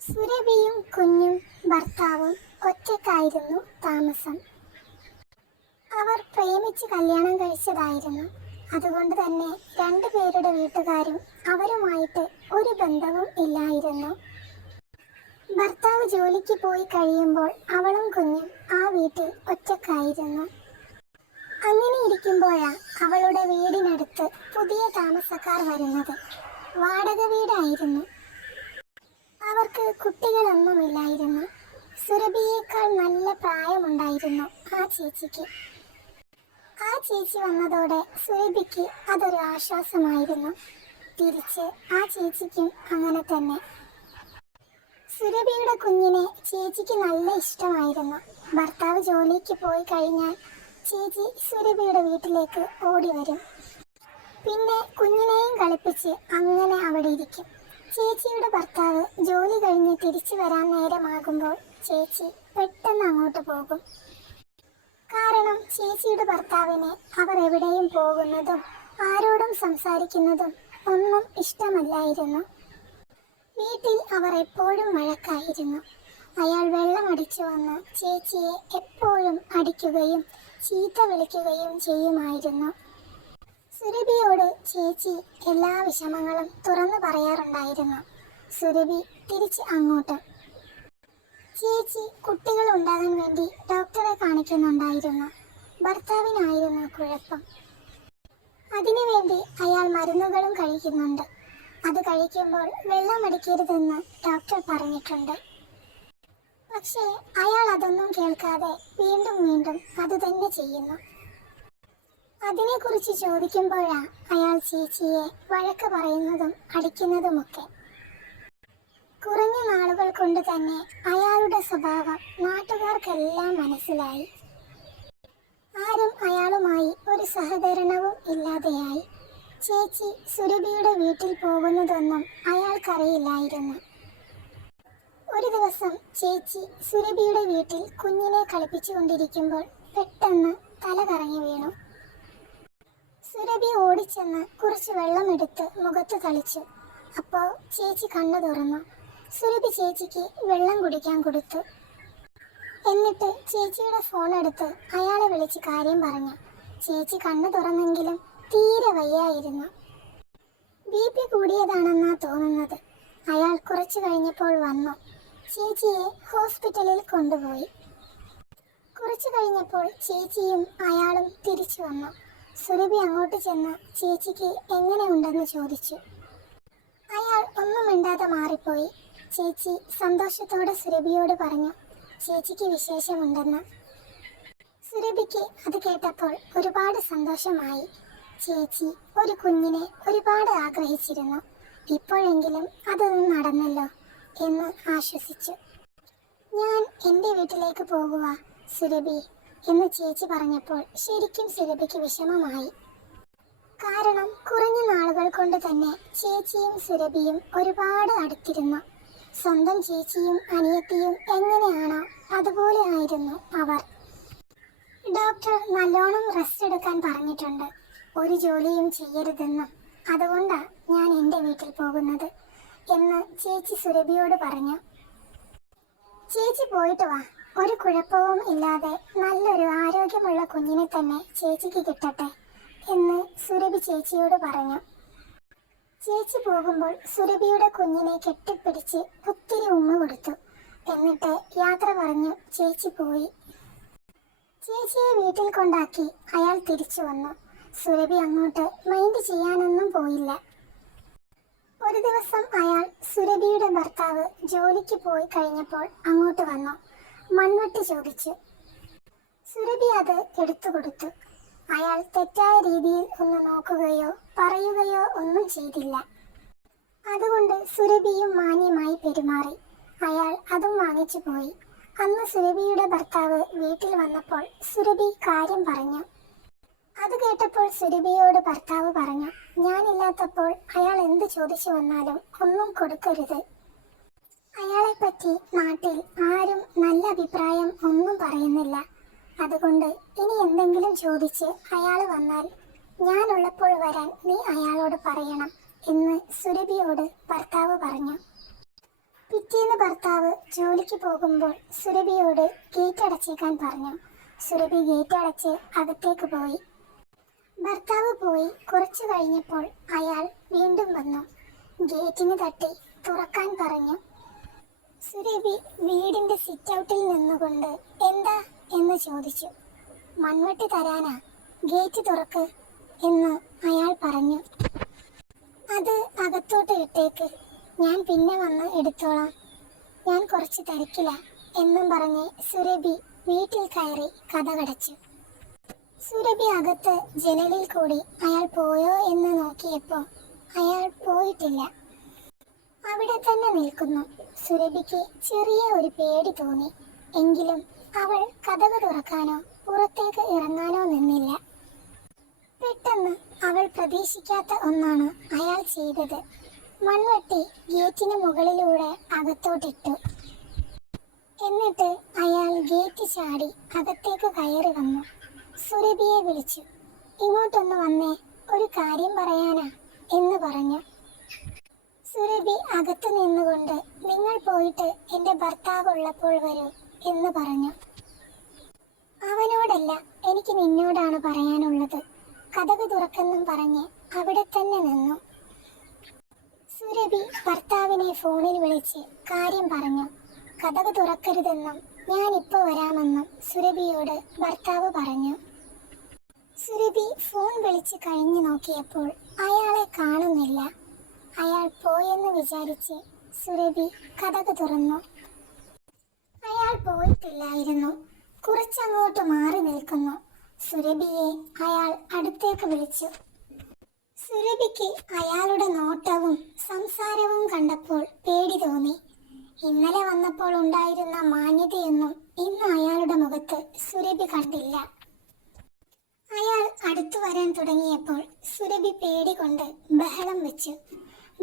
സുരഭിയും കുഞ്ഞും ഭർത്താവും ഒറ്റയ്ക്കായിരുന്നു താമസം. അവർ പ്രേമിച്ച് കല്യാണം കഴിച്ചതായിരുന്നു. അതുകൊണ്ട് തന്നെ രണ്ടുപേരുടെ വീട്ടുകാരും അവരുമായിട്ട് ഒരു ബന്ധവും ഇല്ലായിരുന്നു. ഭർത്താവ് ജോലിക്ക് പോയി കഴിയുമ്പോൾ അവളും കുഞ്ഞും ആ വീട്ടിൽ ഒറ്റയ്ക്കായിരുന്നു. അങ്ങനെ ഇരിക്കുമ്പോഴാണ് അവളുടെ വീടിനടുത്ത് പുതിയ താമസക്കാർ വരുന്നത്. വാടക വീടായിരുന്നു. അവർക്ക് കുട്ടികളൊന്നുമില്ലായിരുന്നു. സുരഭിയേക്കാൾ നല്ല പ്രായമുണ്ടായിരുന്നു ആ ചേച്ചിക്ക്. ആ ചേച്ചി വന്നതോടെ സുരഭിക്ക് അതൊരു ആശ്വാസമായിരുന്നു. തിരിച്ച് ആ ചേച്ചിക്കും അങ്ങനെ തന്നെ. സുരഭിയുടെ കുഞ്ഞിനെ ചേച്ചിക്ക് നല്ല ഇഷ്ടമായിരുന്നു. ഭർത്താവ് ജോലിക്ക് പോയി കഴിഞ്ഞാൽ ചേച്ചി സുരഭിയുടെ വീട്ടിലേക്ക് ഓടി വരും. പിന്നെ കുഞ്ഞിനെയും കളിപ്പിച്ച് അങ്ങനെ അവിടെ ഇരിക്കും. ചേച്ചിയുടെ ഭർത്താവ് ജോലി കഴിഞ്ഞ് തിരിച്ചു വരാൻ നേരമാകുമ്പോൾ ചേച്ചി പെട്ടെന്ന് അങ്ങോട്ട് പോകും. കാരണം ചേച്ചിയുടെ ഭർത്താവിന് അവർ എവിടെയും പോകുന്നതും ആരോടും സംസാരിക്കുന്നതും ഒന്നും ഇഷ്ടമല്ലായിരുന്നു. വീട്ടിൽ അവർ എപ്പോഴും വഴക്കായിരുന്നു. അയാൾ വെള്ളമടിച്ചു വന്ന് ചേച്ചിയെ എപ്പോഴും അടിക്കുകയും ചീത്ത വിളിക്കുകയും ചെയ്യുമായിരുന്നു. സുരഭിയോട് ചേച്ചി എല്ലാ വിഷമങ്ങളും തുറന്നു പറയാറുണ്ടായിരുന്നു. സുരഭി തിരിച്ച് അങ്ങോട്ട്. ചേച്ചി കുട്ടികൾ ഉണ്ടാകാൻ വേണ്ടി ഡോക്ടറെ കാണിക്കുന്നുണ്ടായിരുന്നു. ഭർത്താവിനായിരുന്നു കുഴപ്പം. അതിനുവേണ്ടി അയാൾ മരുന്നുകളും കഴിക്കുന്നുണ്ട്. അത് കഴിക്കുമ്പോൾ വെള്ളമടിക്കരുതെന്ന് ഡോക്ടർ പറഞ്ഞിട്ടുണ്ട്. പക്ഷേ അയാൾ അതൊന്നും കേൾക്കാതെ വീണ്ടും വീണ്ടും അത് തന്നെ ചെയ്യുന്നു. അതിനെക്കുറിച്ച് ചോദിക്കുമ്പോഴാണ് അയാൾ ചേച്ചിയെ വഴക്ക് പറയുന്നതും അടിക്കുന്നതുമൊക്കെ. കുറഞ്ഞ നാളുകൾ കൊണ്ട് തന്നെ അയാളുടെ സ്വഭാവം നാട്ടുകാർക്കെല്ലാം മനസ്സിലായി. ആരും അയാളുമായി ഒരു സഹകരണവും ഇല്ലാതെയായി. ചേച്ചി സുരഭിയുടെ വീട്ടിൽ പോകുന്നതൊന്നും അയാൾക്കറിയില്ലായിരുന്നു. ഒരു ദിവസം ചേച്ചി സുരഭിയുടെ വീട്ടിൽ കുഞ്ഞിനെ കളിപ്പിച്ചുകൊണ്ടിരിക്കുമ്പോൾ പെട്ടെന്ന് തല കറങ്ങി വീണു. സുരഭി ഓടിച്ചെന്ന് കുറച്ച് വെള്ളമെടുത്ത് മുഖത്ത് തളിച്ചു. അപ്പോൾ ചേച്ചി കണ്ണു തുറന്നു. സുരഭി ചേച്ചിക്ക് വെള്ളം കുടിക്കാൻ കൊടുത്തു. എന്നിട്ട് ചേച്ചിയുടെ ഫോൺ എടുത്ത് അയാളെ വിളിച്ച് കാര്യം പറഞ്ഞു. ചേച്ചി കണ്ണു തുറന്നെങ്കിലും തീരെ വയ്യായിരുന്നു. BP കൂടിയതാണെന്നാ തോന്നുന്നത്. അയാൾ കുറച്ചു കഴിഞ്ഞപ്പോൾ വന്നു. ചേച്ചിയെ ഹോസ്പിറ്റലിൽ കൊണ്ടുപോയി. കുറച്ചു കഴിഞ്ഞപ്പോൾ ചേച്ചിയും അയാളും തിരിച്ചു വന്നു. സുരഭി അങ്ങോട്ട് ചെന്ന് ചേച്ചിക്ക് എങ്ങനെയുണ്ടെന്ന് ചോദിച്ചു. അയാൾ ഒന്നും മിണ്ടാതെ മാറിപ്പോയി. ചേച്ചി സന്തോഷത്തോടെ സുരഭിയോട് പറഞ്ഞു ചേച്ചിക്ക് വിശേഷമുണ്ടെന്ന്. സുരഭിക്ക് അത് കേട്ടപ്പോൾ ഒരുപാട് സന്തോഷമായി. ചേച്ചി ഒരു കുഞ്ഞിനെ ഒരുപാട് ആഗ്രഹിച്ചിരുന്നു. ഇപ്പോഴെങ്കിലും അതൊന്നും നടന്നല്ലോ എന്ന് ആശ്വസിച്ചു. ഞാൻ എൻ്റെ വീട്ടിലേക്ക് പോകുക സുരഭി എന്ന് ചേച്ചി പറഞ്ഞപ്പോൾ ശരിക്കും സുരഭിക്ക് വിഷമമായി. കാരണം കുറഞ്ഞ നാളുകൾ കൊണ്ട് തന്നെ ചേച്ചിയും സുരഭിയും ഒരുപാട് അടുത്തിരുന്നു. സ്വന്തം ചേച്ചിയും അനിയത്തിയും എങ്ങനെയാണോ അതുപോലെ ആയിരുന്നു അവർ. ഡോക്ടർ നല്ലോണം റെസ്റ്റ് എടുക്കാൻ പറഞ്ഞിട്ടുണ്ട്. ഒരു ജോലിയും ചെയ്യരുതെന്നും. അതുകൊണ്ടാണ് ഞാൻ എൻ്റെ വീട്ടിൽ പോകുന്നത് എന്ന് ചേച്ചി സുരഭിയോട് പറഞ്ഞു. ചേച്ചി പോയിട്ട് വാ. ഒരു കുഴപ്പവും ഇല്ലാതെ നല്ലൊരു ആരോഗ്യമുള്ള കുഞ്ഞിനെ തന്നെ ചേച്ചിക്ക് കിട്ടട്ടെ എന്ന് സുരഭി ചേച്ചിയോട് പറഞ്ഞു. ചേച്ചി പോകുമ്പോൾ സുരഭിയുടെ കുഞ്ഞിനെ കെട്ടിപ്പിടിച്ച് ഒത്തിരി ഉമ്മ കൊടുത്തു. എന്നിട്ട് യാത്ര പറഞ്ഞു ചേച്ചി പോയി. ചേച്ചിയെ വീട്ടിൽ കൊണ്ടാക്കി അയാൾ തിരിച്ചു വന്നു. സുരഭി അങ്ങോട്ട് മൈൻഡ് ചെയ്യാനൊന്നും പോയില്ല. ഒരു ദിവസം അയാൾ സുരഭിയുടെ ഭർത്താവ് ജോലിക്ക് പോയി കഴിഞ്ഞപ്പോൾ അങ്ങോട്ട് വന്നു. മൺവെട്ടി ചോദിച്ചു. സുരഭി അത് എടുത്തു കൊടുത്തു. അയാൾ തെറ്റായ രീതിയിൽ ഒന്ന് നോക്കുകയോ പറയുകയോ ഒന്നും ചെയ്തില്ല. അതുകൊണ്ട് സുരഭിയും മാന്യമായി പെരുമാറി. അയാൾ അതും വാങ്ങിച്ചു പോയി. അന്ന് സുരഭിയുടെ ഭർത്താവ് വീട്ടിൽ വന്നപ്പോൾ സുരഭി കാര്യം പറഞ്ഞു. അത് കേട്ടപ്പോൾ സുരഭിയോട് ഭർത്താവ് പറഞ്ഞു, ഞാനില്ലാത്തപ്പോൾ അയാൾ എന്ത് ചോദിച്ചു വന്നാലും ഒന്നും കൊടുക്കരുത്. അയാളെപ്പറ്റി നാട്ടിൽ ആരും നല്ല അഭിപ്രായം ഒന്നും പറയുന്നില്ല. അതുകൊണ്ട് ഇനി എന്തെങ്കിലും ചോദിച്ച് അയാൾ വന്നാൽ ഞാനുള്ളപ്പോൾ വരാൻ നീ അയാളോട് പറയണം എന്ന് സുരഭിയോട് ഭർത്താവ് പറഞ്ഞു. പിറ്റേന്ന് ഭർത്താവ് ജോലിക്ക് പോകുമ്പോൾ സുരഭിയോട് ഗേറ്റ് അടച്ചേക്കാൻ പറഞ്ഞു. സുരഭി ഗേറ്റ് അടച്ച് അകത്തേക്ക് പോയി. ഭർത്താവ് പോയി കുറച്ചു കഴിഞ്ഞപ്പോൾ അയാൾ വീണ്ടും വന്നു. ഗേറ്റിന് തട്ടി തുറക്കാൻ പറഞ്ഞു. സുരഭി വീടിന്റെ സിറ്റ് ഔട്ടിൽ നിന്നുകൊണ്ട് എന്താ എന്ന് ചോദിച്ചു. മൺവെട്ടി തരാനാ, ഗേറ്റ് തുറക്ക് എന്ന് അയാൾ പറഞ്ഞു. അത് അകത്തോട്ട് ഇട്ടേക്ക്, ഞാൻ പിന്നെ വന്ന് എടുത്തോളാം, ഞാൻ കുറച്ച് തിരക്കില്ല എന്നും പറഞ്ഞ് സുരഭി വീട്ടിൽ കയറി കതകടച്ചു. സുരഭി അകത്ത് ജനലിൽ കൂടി അയാൾ പോയോ എന്ന് നോക്കിയപ്പോൾ അയാൾ പോയിട്ടില്ല. അവിടെ തന്നെ നിൽക്കുന്നു. സുരഭിക്ക് ചെറിയ ഒരു പേടി തോന്നി. എങ്കിലും അവൾ കതക് തുറക്കാനോ പുറത്തേക്ക് ഇറങ്ങാനോ നിന്നില്ല. പെട്ടെന്ന് അവൾ പ്രതീക്ഷിക്കാത്ത ഒന്നാണ് അയാൾ ചെയ്തത്. മൺവെട്ടി ഗേറ്റിന് മുകളിലൂടെ അകത്തോട്ടിട്ടു. എന്നിട്ട് അയാൾ ഗേറ്റ് ചാടി അകത്തേക്ക് കയറി വന്നു. സുരഭിയെ വിളിച്ചു. ഇങ്ങോട്ടൊന്ന് വന്നേ, ഒരു കാര്യം പറയാനാ എന്ന് പറഞ്ഞു. സുരഭി അകത്ത് നിന്നുകൊണ്ട് നിങ്ങൾ പോയിട്ട് എൻ്റെ ഭർത്താവ് ഉള്ളപ്പോൾ വരൂ എന്ന് പറഞ്ഞു. അവനോടല്ല, എനിക്ക് നിന്നോടാണ് പറയാനുള്ളത്, കതക് തുറക്കെന്നും പറഞ്ഞ് അവിടെ തന്നെ നിന്നു. സുരഭി ഭർത്താവിനെ ഫോണിൽ വിളിച്ച് കാര്യം പറഞ്ഞു. കതക് തുറക്കരുതെന്നും ഞാനിപ്പോൾ വരാമെന്നും സുരഭിയോട് ഭർത്താവ് പറഞ്ഞു. സുരഭി ഫോൺ വിളിച്ച് കഴിഞ്ഞു നോക്കിയപ്പോൾ അയാളെ കാണുന്നില്ല. അയാൾ പോയെന്ന് വിചാരിച്ച് സുരഭി കതക് തുറന്നു. അയാൾ പോയിട്ടില്ലായിരുന്നു. കുറച്ചങ്ങോട്ട് മാറി നിൽക്കുന്നു. സുരഭിയെ അയാൾ അടുത്തേക്ക് വിളിച്ചു. സുരഭിക്ക് അയാളുടെ നോട്ടവും സംസാരവും കണ്ടപ്പോൾ പേടി തോന്നി. ഇന്നലെ വന്നപ്പോൾ ഉണ്ടായിരുന്ന മാന്യതയൊന്നും ഇന്ന് അയാളുടെ മുഖത്ത് സുരഭി കണ്ടില്ല. അയാൾ അടുത്തു വരാൻ തുടങ്ങിയപ്പോൾ സുരഭി പേടി കൊണ്ട് ബഹളം വെച്ചു.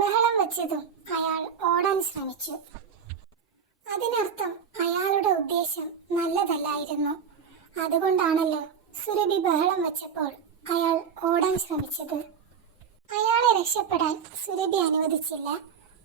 ബഹളം വെച്ചതും അയാൾ ഓടാൻ ശ്രമിച്ചു. അതിനർത്ഥം അയാളുടെ ഉദ്ദേശം നല്ലതല്ലായിരുന്നു. അതുകൊണ്ടാണല്ലോ സുരഭി ബഹളം വെച്ചപ്പോൾ അയാൾ ഓടാൻ ശ്രമിച്ചത്. അയാളെ രക്ഷപ്പെടാൻ സുരഭി അനുവദിച്ചില്ല.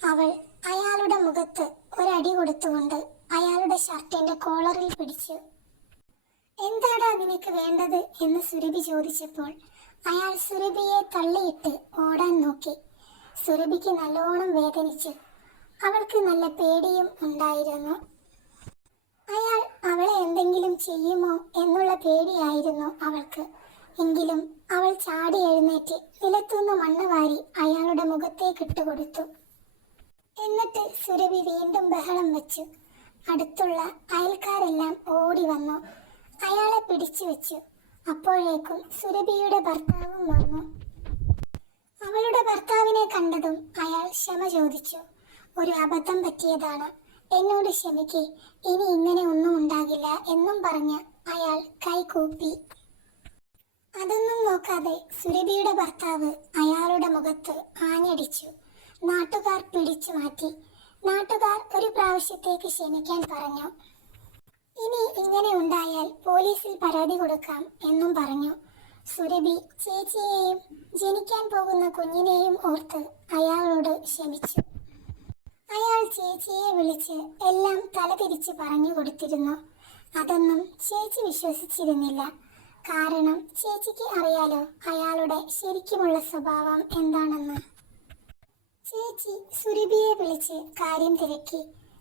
അവൾ അയാളുടെ മുഖത്ത് ഒരടി കൊടുത്തുകൊണ്ട് അയാളുടെ ഷർട്ടിന്റെ കോളറിൽ പിടിച്ചു. എന്താടാ നിനക്ക് വേണ്ടത് എന്ന് സുരഭി ചോദിച്ചപ്പോൾ അയാൾ സുരഭിയെ തള്ളിയിട്ട് ഓടാൻ നോക്കി. സുരഭിക്ക് നല്ലോണം വേദനിച്ചു. അവൾക്ക് നല്ല പേടിയും ഉണ്ടായിരുന്നു. അയാൾ അവളെ എന്തെങ്കിലും ചെയ്യുമോ എന്നുള്ള പേടിയായിരുന്നു അവൾക്ക്. എങ്കിലും അവൾ ചാടി എഴുന്നേറ്റ് നിലത്തുനിന്ന് മണ്ണ് വാരി അയാളുടെ മുഖത്തേക്ക് ഇട്ടുകൊടുത്തു. എന്നിട്ട് സുരഭി വീണ്ടും ബഹളം വെച്ചു. അടുത്തുള്ള അയൽക്കാരെല്ലാം ഓടി വന്നു. അയാളെ പിടിച്ചു വെച്ചു. അപ്പോഴേക്കും സുരഭിയുടെ ഭർത്താവും വന്നു. അവളുടെ ഭർത്താവിനെ കണ്ടതും അയാൾ ക്ഷമ ചോദിച്ചു. ഒരു അബദ്ധം പറ്റിയതാണ്, എന്നോട് ക്ഷമിക്ക്, ഇനി ഇങ്ങനെ ഒന്നും ഉണ്ടാകില്ല എന്നും പറഞ്ഞ് അയാൾ കൈകൂപ്പി. അതൊന്നും നോക്കാതെ സുരഭിയുടെ ഭർത്താവ് അയാളുടെ മുഖത്ത് ആഞ്ഞടിച്ചു. നാട്ടുകാർ പിടിച്ചു മാറ്റി. നാട്ടുകാർ ഒരു പ്രാവശ്യത്തേക്ക് ക്ഷമിക്കാൻ പറഞ്ഞു. ഇനി ഇങ്ങനെ ഉണ്ടായാൽ പോലീസിൽ പരാതി കൊടുക്കാം എന്നും പറഞ്ഞു. സുരഭി ചേച്ചിയെയും ജനിക്കാൻ പോകുന്ന കുഞ്ഞിനെയും ഓർത്ത് അയാളോട് ക്ഷമിച്ചു. അയാൾ ചേച്ചിയെ വിളിച്ച് എല്ലാം തലതിരിച്ച് പറഞ്ഞു കൊടുത്തിരുന്നു. അതൊന്നും ചേച്ചി വിശ്വസിച്ചിരുന്നില്ല. കാരണം ചേച്ചിക്ക് അറിയാലോ അയാളുടെ ശരിക്കുമുള്ള സ്വഭാവം എന്താണെന്ന്. ചേച്ചി സുരഭിയെ വിളിച്ച് കാര്യം തിരക്കി.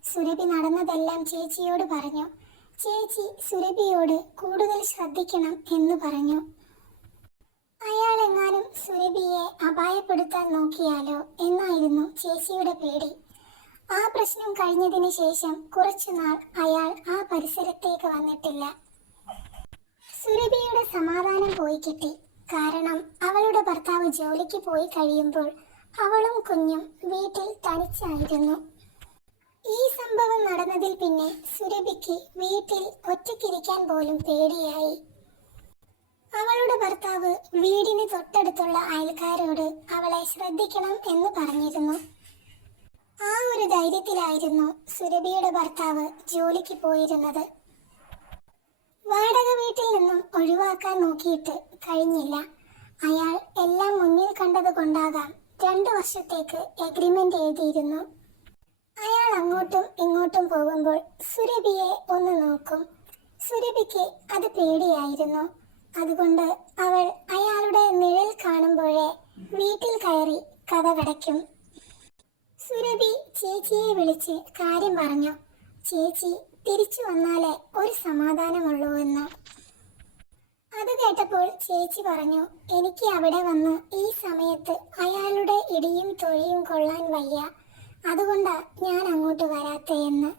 സുരഭി നടന്നതെല്ലാം ചേച്ചിയോട് പറഞ്ഞു. ചേച്ചി സുരഭിയോട് കൂടുതൽ ശ്രദ്ധിക്കണം എന്ന് പറഞ്ഞു. അയാളെങ്ങാനും സുരഭിയെ അപായപ്പെടുത്താൻ നോക്കിയാലോ എന്നായിരുന്നു ചേച്ചിയുടെ പേടി. ആ പ്രശ്നം കഴിഞ്ഞതിന് ശേഷം കുറച്ചുനാൾ അയാൾ ആ പരിസരത്തേക്ക് വന്നിട്ടില്ല. സുരഭിയുടെ സമാധാനം പോയി കിട്ടി. കാരണം അവളുടെ ഭർത്താവ് ജോലിക്ക് പോയി കഴിയുമ്പോൾ അവളും കുഞ്ഞും വീട്ടിൽ തനിച്ചായിരുന്നു. ഈ സംഭവം നടന്നതിൽ പിന്നെ സുരഭിക്ക് വീട്ടിൽ ഒറ്റയ്ക്കിരിക്കാൻ പോലും പേടിയായി. അവളുടെ ഭർത്താവ് വീടിന് തൊട്ടടുത്തുള്ള അയൽക്കാരോട് അവളെ ശ്രദ്ധിക്കണം എന്ന് പറഞ്ഞിരുന്നു. ആ ഒരു ധൈര്യത്തിലായിരുന്നു സുരഭിയുടെ ഭർത്താവ് ജോലിക്ക് പോയിരുന്നത്. വാടക വീട്ടിൽ നിന്നും ഒഴിവാക്കാൻ നോക്കിയിട്ട് കഴിഞ്ഞില്ല. അയാൾ എല്ലാം മുന്നിൽ കണ്ടത് കൊണ്ടാകാം 2 വർഷത്തേക്ക് എഗ്രിമെന്റ് എഴുതിയിരുന്നു. അയാൾ അങ്ങോട്ടും ഇങ്ങോട്ടും അങ്ങോട്ടും പോകുമ്പോൾ സുരഭിയെ ഒന്ന് നോക്കും. സുരഭിക്ക് അത് പേടിയായിരുന്നു. അതുകൊണ്ട് അവൾ അയാളുടെ നിഴൽ കാണുമ്പോഴേ വീട്ടിൽ കയറി കതകടയ്ക്കും. സുരഭി ചേച്ചിയെ വിളിച്ച് കാര്യം പറഞ്ഞു. ചേച്ചി തിരിച്ചു വന്നാലേ ഒരു സമാധാനമുള്ളൂ എന്ന്. അത് കേട്ടപ്പോൾ ചേച്ചി പറഞ്ഞു, എനിക്ക് അവിടെ വന്ന് ഈ സമയത്ത് അയാളുടെ ഇടിയും തൊഴിയും കൊള്ളാൻ വയ്യ, അതുകൊണ്ടാ ഞാൻ അങ്ങോട്ട് വരാത്തയെന്ന്.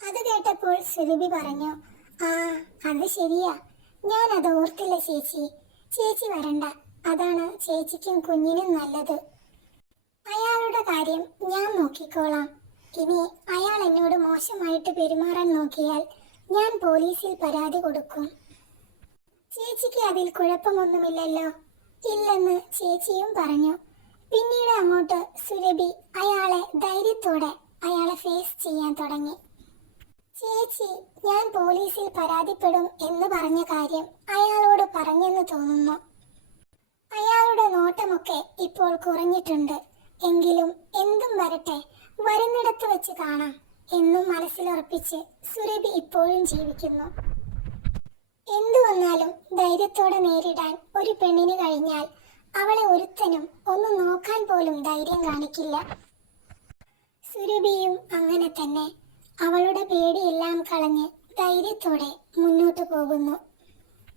അത് കേട്ടപ്പോൾ സുരഭി പറഞ്ഞു, ആ അത് ശരിയാ, ഞാൻ അത് ഓർത്തില്ല ചേച്ചി. ചേച്ചി വരണ്ട, അതാണ് ചേച്ചിക്കും കുഞ്ഞിനും നല്ലത്. അയാളുടെ കാര്യം ഞാൻ നോക്കിക്കോളാം. ഇനി അയാൾ എന്നോട് മോശമായിട്ട് പെരുമാറാൻ നോക്കിയാൽ ഞാൻ പോലീസിൽ പരാതി കൊടുക്കും. ചേച്ചിക്ക് അതിൽ കുഴപ്പമൊന്നുമില്ലല്ലോ? ഇല്ലെന്ന് ചേച്ചിയും പറഞ്ഞു. പിന്നീട് അങ്ങോട്ട് സുരഭി അയാളെ ധൈര്യത്തോടെ അയാളെ ഫേസ് ചെയ്യാൻ തുടങ്ങി. ചേച്ചി ഞാൻ പോലീസിൽ പരാതിപ്പെടും എന്ന് പറഞ്ഞ കാര്യം അയാളോട് പറഞ്ഞെന്ന് തോന്നുന്നു. അയാളുടെ നോട്ടമൊക്കെ ഇപ്പോൾ കുറഞ്ഞിട്ടുണ്ട്. എങ്കിലും എന്തും വരട്ടെ, വരുന്നിടത്ത് വെച്ച് കാണാം എന്നും മനസ്സിലുറപ്പിച്ച് സുരഭി ഇപ്പോഴും ജീവിക്കുന്നു. എന്തു വന്നാലും ധൈര്യത്തോടെ നേരിടാൻ ഒരു പെണ്ണിന് കഴിഞ്ഞാൽ അവളെ ഒരുത്തനും ഒന്ന് നോക്കാൻ പോലും ധൈര്യം കാണിക്കില്ല. സുരഭിയും അങ്ങനെ തന്നെ അവളുടെ പേടിയെല്ലാം കളഞ്ഞ് ധൈര്യത്തോടെ മുന്നോട്ട് പോകുന്നു.